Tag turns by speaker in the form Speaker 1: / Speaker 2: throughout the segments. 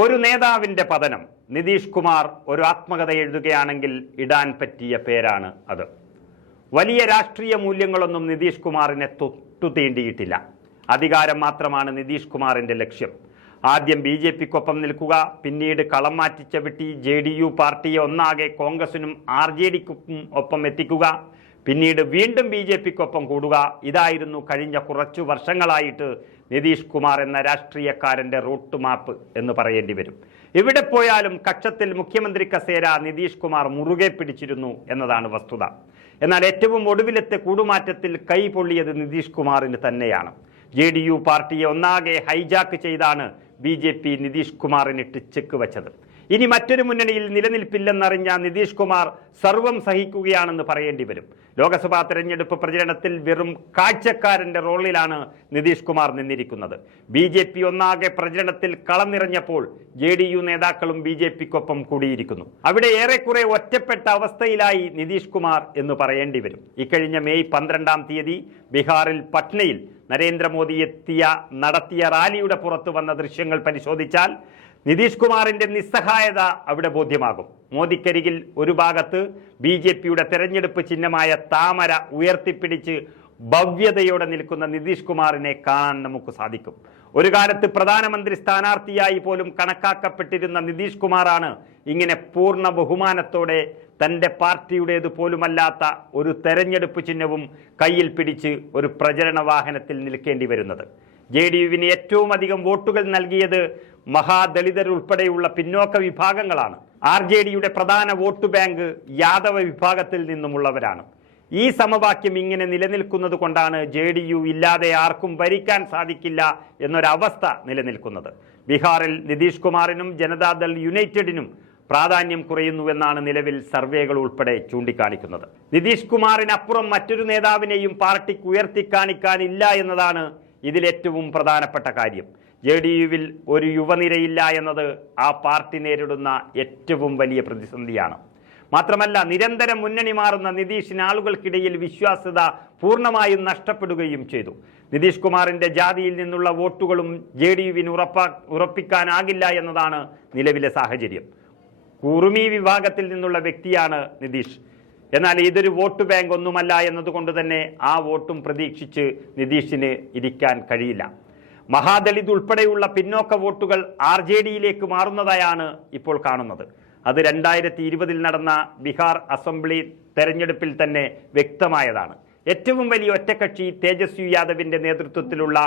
Speaker 1: ഒരു നേതാവിന്റെ പതനം. നിതീഷ് കുമാർ ഒരു ആത്മകഥ എഴുതുകയാണെങ്കിൽ ഇടാൻ പറ്റിയ പേരാണ് അത്. വലിയ രാഷ്ട്രീയ മൂല്യങ്ങളൊന്നും നിതീഷ് കുമാറിനെ തൊട്ടു തീണ്ടിയിട്ടില്ല. അധികാരം മാത്രമാണ് നിതീഷ് കുമാറിന്റെ ലക്ഷ്യം. ആദ്യം ബി ജെ പിക്കൊപ്പം നിൽക്കുക പിന്നീട് കളം മാറ്റിച്ചവിട്ടി ജെ ഡി യു പാർട്ടിയെ ഒന്നാകെ കോൺഗ്രസിനും ആർ ജെ ഡിക്കും ഒപ്പം എത്തിക്കുക പിന്നീട് വീണ്ടും ബി ജെ പിക്കൊപ്പം കൂടുക. ഇതായിരുന്നു കഴിഞ്ഞ കുറച്ചു വർഷങ്ങളായിട്ട് നിതീഷ് കുമാർ എന്ന രാഷ്ട്രീയക്കാരന്റെ റൂട്ട് മാപ്പ് എന്ന് പറയേണ്ടി വരും. എവിടെ പോയാലും കക്ഷത്തിൽ മുഖ്യമന്ത്രി കസേര നിതീഷ് കുമാർ മുറുകെ പിടിച്ചിരുന്നു എന്നതാണ് വസ്തുത. എന്നാൽ ഏറ്റവും ഒടുവിലത്തെ കൂടുമാറ്റത്തിൽ കൈ പൊള്ളിയത് നിതീഷ് കുമാറിന് തന്നെയാണ്. ജെ ഡി യു പാർട്ടിയെ ഒന്നാകെ ഹൈജാക്ക് ചെയ്താണ് ബി ജെ പി നിതീഷ് കുമാറിനിട്ട് ചെക്ക് വച്ചത്. ഇനി മറ്റൊരു മുന്നണിയിൽ നിലനിൽപ്പില്ലെന്നറിഞ്ഞ നിതീഷ് കുമാർ സർവം സഹിക്കുകയാണെന്ന് പറയേണ്ടി വരും. ലോക്സഭാ തെരഞ്ഞെടുപ്പ് പ്രചരണത്തിൽ വെറും കാഴ്ചക്കാരന്റെ റോളിലാണ് നിതീഷ് കുമാർ നിന്നിരിക്കുന്നത്. ബി ജെ പി ഒന്നാകെ പ്രചരണത്തിൽ കളം നിറഞ്ഞപ്പോൾ ജെ ഡി യു നേതാക്കളും ബി ജെ പിക്കൊപ്പം കൂടിയിരിക്കുന്നു. അവിടെ ഏറെക്കുറെ ഒറ്റപ്പെട്ട അവസ്ഥയിലായി നിതീഷ് കുമാർ എന്ന് പറയേണ്ടി വരും. ഇക്കഴിഞ്ഞ മെയ് പന്ത്രണ്ടാം തീയതി ബീഹാറിൽ പട്നയിൽ നരേന്ദ്രമോദി എത്തിയ നടത്തിയ റാലിയുടെ പുറത്തു വന്ന ദൃശ്യങ്ങൾ പരിശോധിച്ചാൽ നിതീഷ് കുമാറിന്റെ നിസ്സഹായത അവിടെ ബോധ്യമാകും. മോദിക്കരികിൽ ഒരു ഭാഗത്ത് ബി ജെ പിയുടെ തെരഞ്ഞെടുപ്പ് ചിഹ്നമായ താമര ഉയർത്തിപ്പിടിച്ച് ഭവ്യതയോടെ നിൽക്കുന്ന നിതീഷ് കുമാറിനെ കാണാൻ നമുക്ക് സാധിക്കും. ഒരു കാലത്ത് പ്രധാനമന്ത്രി സ്ഥാനാർത്ഥിയായി പോലും കണക്കാക്കപ്പെട്ടിരുന്ന നിതീഷ് കുമാറാണ് ഇങ്ങനെ പൂർണ ബഹുമാനത്തോടെ തന്റെ പാർട്ടിയുടേത് പോലുമല്ലാത്ത ഒരു തെരഞ്ഞെടുപ്പ് ചിഹ്നവും കയ്യിൽ പിടിച്ച് ഒരു പ്രചരണ വാഹനത്തിൽ നിൽക്കേണ്ടി വരുന്നത്. ജെ ഡി യുവിന് ഏറ്റവും അധികം വോട്ടുകൾ നൽകിയത് മഹാദളിതരുൾപ്പെടെയുള്ള പിന്നോക്ക വിഭാഗങ്ങളാണ്. ആർ ജെ ഡിയുടെ പ്രധാന വോട്ട് ബാങ്ക് യാദവ വിഭാഗത്തിൽ നിന്നുമുള്ളവരാണ്. ഈ സമവാക്യം ഇങ്ങനെ നിലനിൽക്കുന്നത് കൊണ്ടാണ് ജെ ഡി യു ഇല്ലാതെ ആർക്കും ഭരിക്കാൻ സാധിക്കില്ല എന്നൊരവസ്ഥ നിലനിൽക്കുന്നത്. ബീഹാറിൽ നിതീഷ് കുമാറിനും ജനതാദൾ യുണൈറ്റഡിനും പ്രാധാന്യം കുറയുന്നുവെന്നാണ് നിലവിൽ സർവേകൾ ഉൾപ്പെടെ ചൂണ്ടിക്കാണിക്കുന്നത്. നിതീഷ് കുമാറിനപ്പുറം മറ്റൊരു നേതാവിനെയും പാർട്ടിക്ക് ഉയർത്തിക്കാണിക്കാനില്ല എന്നതാണ് ഇതിലേറ്റവും പ്രധാനപ്പെട്ട കാര്യം. ജെ ഡി യുവിൽ ഒരു യുവനിരയില്ല എന്നത് ആ പാർട്ടി നേരിടുന്ന ഏറ്റവും വലിയ പ്രതിസന്ധിയാണ്. മാത്രമല്ല നിരന്തരം മുന്നണി മാറുന്ന നിതീഷിന് ആളുകൾക്കിടയിൽ വിശ്വാസ്യത പൂർണമായും നഷ്ടപ്പെടുകയും ചെയ്തു. നിതീഷ് കുമാറിന്റെ ജാതിയിൽ നിന്നുള്ള വോട്ടുകളും ജെ ഡി യുവിന് ഉറപ്പാ ഉറപ്പിക്കാനാകില്ല എന്നതാണ് നിലവിലെ സാഹചര്യം. കുറുമി വിഭാഗത്തിൽ നിന്നുള്ള വ്യക്തിയാണ് നിതീഷ്. എന്നാൽ ഇതൊരു വോട്ട് ബാങ്ക് ഒന്നുമല്ല എന്നതുകൊണ്ട് തന്നെ ആ വോട്ടും പ്രതീക്ഷിച്ച് നിതീഷിന് ഇരിക്കാൻ കഴിയില്ല. മഹാദളിത് ഉൾപ്പെടെയുള്ള പിന്നോക്ക വോട്ടുകൾ ആർ ജെ ഡിയിലേക്ക് മാറുന്നതായാണ് ഇപ്പോൾ കാണുന്നത്. അത് രണ്ടായിരത്തി ഇരുപതിൽ നടന്ന ബീഹാർ അസംബ്ലി തെരഞ്ഞെടുപ്പിൽ തന്നെ വ്യക്തമായതാണ്. ഏറ്റവും വലിയ ഒറ്റക്കക്ഷി തേജസ്വി യാദവിന്റെ നേതൃത്വത്തിലുള്ള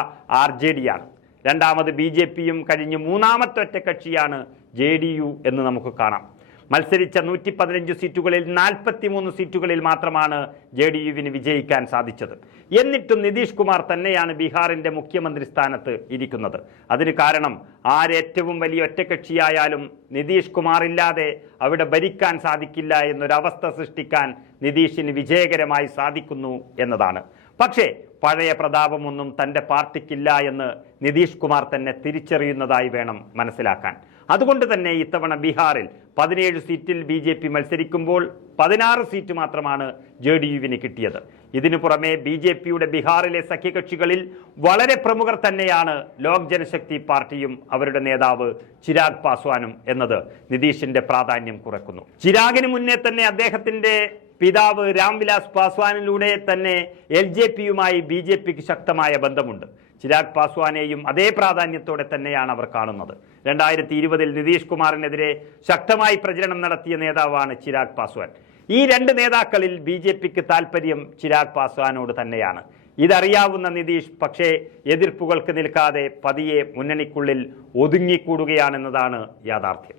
Speaker 1: ആർ ജെ ഡിയാണ് രണ്ടാമത് ബി ജെ പിയും കഴിഞ്ഞ് മൂന്നാമത്തെ ഒറ്റക്കക്ഷിയാണ് ജെ ഡി യു എന്ന് നമുക്ക് കാണാം. മത്സരിച്ച നൂറ്റി പതിനഞ്ച് സീറ്റുകളിൽ നാൽപ്പത്തിമൂന്ന് സീറ്റുകളിൽ മാത്രമാണ് ജെ ഡി യുവിന് വിജയിക്കാൻ സാധിച്ചത്. എന്നിട്ടും നിതീഷ് കുമാർ തന്നെയാണ് ബീഹാറിന്റെ മുഖ്യമന്ത്രി സ്ഥാനത്ത് ഇരിക്കുന്നത്. അതിന് കാരണം ആരേറ്റവും വലിയ ഒറ്റകക്ഷിയായാലും നിതീഷ് കുമാർ ഇല്ലാതെ അവിടെ ഭരിക്കാൻ സാധിക്കില്ല എന്നൊരവസ്ഥ സൃഷ്ടിക്കാൻ നിതീഷിന് വിജയകരമായി സാധിക്കുന്നു എന്നതാണ്. പക്ഷേ പഴയ പ്രതാപമൊന്നും തന്റെ പാർട്ടിക്കില്ല എന്ന് നിതീഷ് കുമാർ തന്നെ തിരിച്ചറിയുന്നതായി വേണം മനസ്സിലാക്കാൻ. അതുകൊണ്ട് തന്നെ ഇത്തവണ ബീഹാറിൽ പതിനേഴ് സീറ്റിൽ ബി ജെ പി മത്സരിക്കുമ്പോൾ പതിനാറ് സീറ്റ് മാത്രമാണ് ജെ ഡി യുവിന് കിട്ടിയത്. ഇതിനു പുറമെ ബി ജെ പിയുടെ ബീഹാറിലെ സഖ്യകക്ഷികളിൽ വളരെ പ്രമുഖർ തന്നെയാണ് ലോക് ജനശക്തി പാർട്ടിയും അവരുടെ നേതാവ് ചിരാഗ് പാസ്വാനും എന്നത്. നിതീഷിന്റെ പ്രാധാന്യം കുറക്കുന്നു. ചിരാഗിന് മുന്നേ തന്നെ അദ്ദേഹത്തിന്റെ പിതാവ് രാംവിലാസ് പാസ്വാനിലൂടെ തന്നെ എൽ ജെ പിയുമായി ബി ജെ പിക്ക് ശക്തമായ ബന്ധമുണ്ട്. ചിരാഗ് പാസ്വാനെയും അതേ പ്രാധാന്യത്തോടെ തന്നെയാണ് അവർ കാണുന്നത്. രണ്ടായിരത്തി ഇരുപതിൽ നിതീഷ് കുമാറിനെതിരെ ശക്തമായി പ്രചരണം നടത്തിയ നേതാവാണ് ചിരാഗ് പാസ്വാൻ. ഈ രണ്ട് നേതാക്കളിൽ ബി ജെ പിക്ക് താല്പര്യം ചിരാഗ് പാസ്വാനോട് തന്നെയാണ്. ഇതറിയാവുന്ന നിതീഷ് പക്ഷേ എതിർപ്പുകൾക്ക് നിൽക്കാതെ പതിയെ മുന്നണിക്കുള്ളിൽ ഒതുങ്ങിക്കൂടുകയാണെന്നതാണ് യാഥാർത്ഥ്യം.